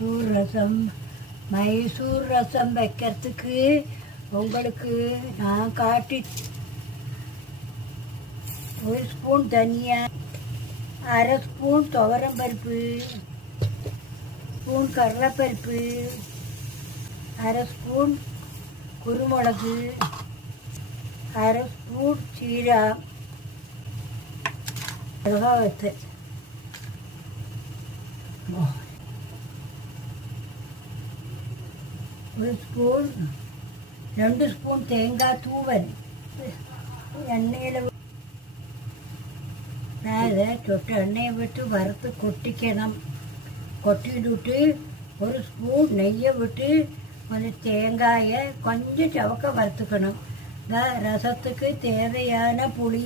மைசூர் ரசம். மைசூர் ரசம் வைக்கிறதுக்கு உங்களுக்கு நான் காட்டி, ஒரு ஸ்பூன் தனியா, அரை ஸ்பூன் துவரம்பருப்பு, ஸ்பூன் கடலைப்பருப்பு, அரை ஸ்பூன் குருமிளகு, அரை ஸ்பூன் சீரகம், மிளகா வத்தல், ஒரு ஸ்பூன் 2 ஸ்பூன் தேங்காய் தூவல் எண்ணெயில் அதை தொட்டு எண்ணெயை விட்டு வறுத்து கொட்டிக்கணும். கொட்டிவிட்டு ஒரு ஸ்பூன் நெய்யை விட்டு கொஞ்சம் தேங்காயை கொஞ்சம் சவக்க வறுத்துக்கணும். ரசத்துக்கு தேவையான புளி